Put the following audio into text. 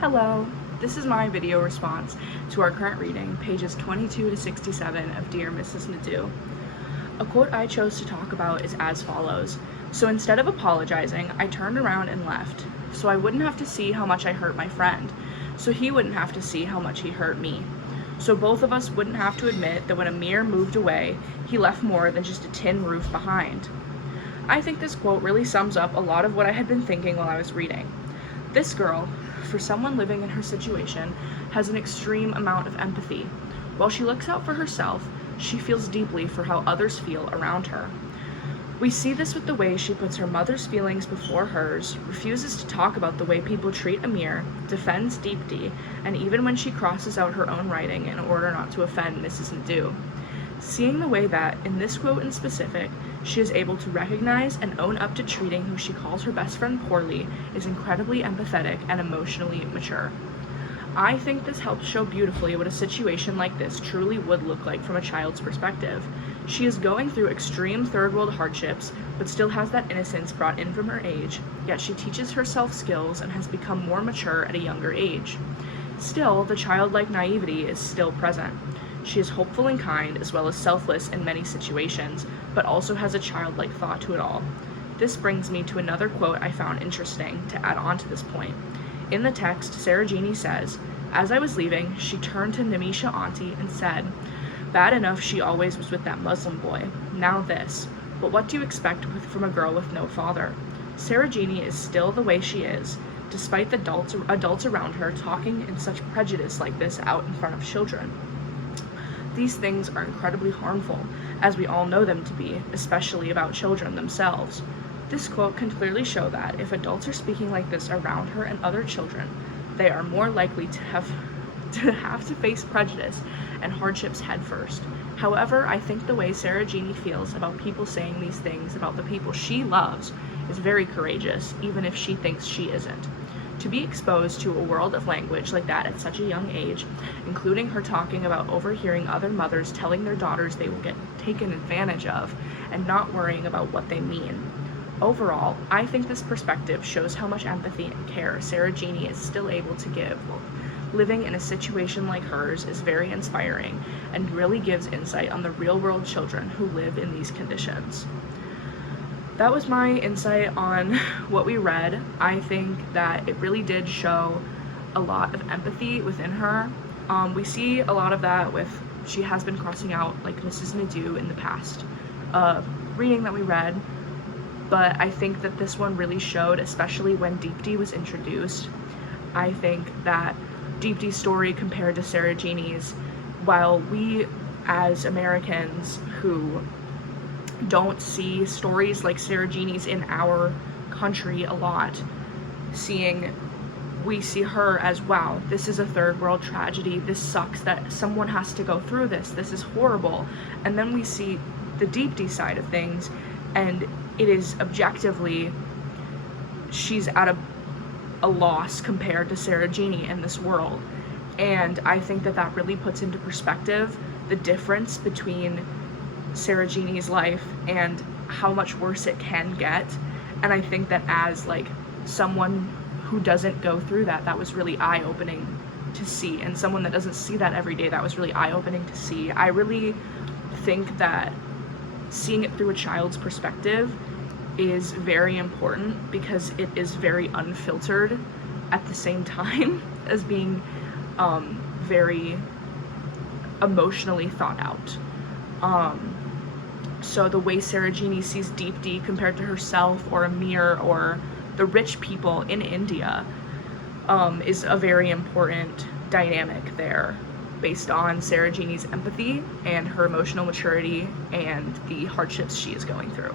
Hello, this is my video response to our current reading, pages 22 to 67 of Dear Mrs. Nadeau. A quote I chose to talk about is as follows. So instead of apologizing, I turned around and left, so I wouldn't have to see how much I hurt my friend, so he wouldn't have to see how much he hurt me. So both of us wouldn't have to admit that when Amir moved away, he left more than just a tin roof behind. I think this quote really sums up a lot of what I had been thinking while I was reading. This girl, for someone living in her situation, has an extreme amount of empathy. While she looks out for herself, she feels deeply for how others feel around her. We see this with the way she puts her mother's feelings before hers, refuses to talk about the way people treat Amir, defends Deepti, and even when she crosses out her own writing in order not to offend Mrs. Nadeau. Seeing the way that, in this quote in specific, she is able to recognize and own up to treating who she calls her best friend poorly is incredibly empathetic and emotionally mature. I think this helps show beautifully what a situation like this truly would look like from a child's perspective. She is going through extreme third world hardships, but still has that innocence brought in from her age, yet she teaches herself skills and has become more mature at a younger age. Still, the childlike naivety is still present. She is hopeful and kind, as well as selfless in many situations, but also has a childlike thought to it all. This brings me to another quote I found interesting to add on to this point. In the text, Sarajini says, "As I was leaving, she turned to Nimisha Auntie and said, 'Bad enough she always was with that Muslim boy. Now this. But what do you expect from a girl with no father?' Sarajini is still the way she is, despite the adults around her talking in such prejudice like this out in front of children. These things are incredibly harmful, as we all know them to be, especially about children themselves. This quote can clearly show that if adults are speaking like this around her and other children, they are more likely to have to face prejudice and hardships head first. However, I think the way Sarajini feels about people saying these things about the people she loves is very courageous, even if she thinks she isn't. To be exposed to a world of language like that at such a young age, including her talking about overhearing other mothers telling their daughters they will get taken advantage of and not worrying about what they mean. Overall, I think this perspective shows how much empathy and care Sarajini is still able to give. Living in a situation like hers is very inspiring and really gives insight on the real-world children who live in these conditions." That was my insight on what we read. I think that it really did show a lot of empathy within her. We see a lot of that with, she has been crossing out like Mrs. Nadeau in the past reading that we read, but I think that this one really showed, especially when Deepti was introduced. I think that Deepti's story compared to Sarajini's, while we as Americans who don't see stories like Sarajini's in our country a lot, we see her as, wow, this is a third world tragedy, this sucks that someone has to go through this is horrible. And then we see the Deepti side of things, and it is objectively, she's at a loss compared to Sarajini in this world. And I think that that really puts into perspective the difference between Sarajini's life and how much worse it can get. And I think that as like someone who doesn't go through that was really eye-opening to see, and someone that doesn't see that every day, that was really eye-opening to see. I really think that seeing it through a child's perspective is very important, because it is very unfiltered at the same time as being very emotionally thought out. So the way Sarajini sees Deepti compared to herself or Amir or the rich people in India is a very important dynamic there, based on Sarajini's empathy and her emotional maturity and the hardships she is going through.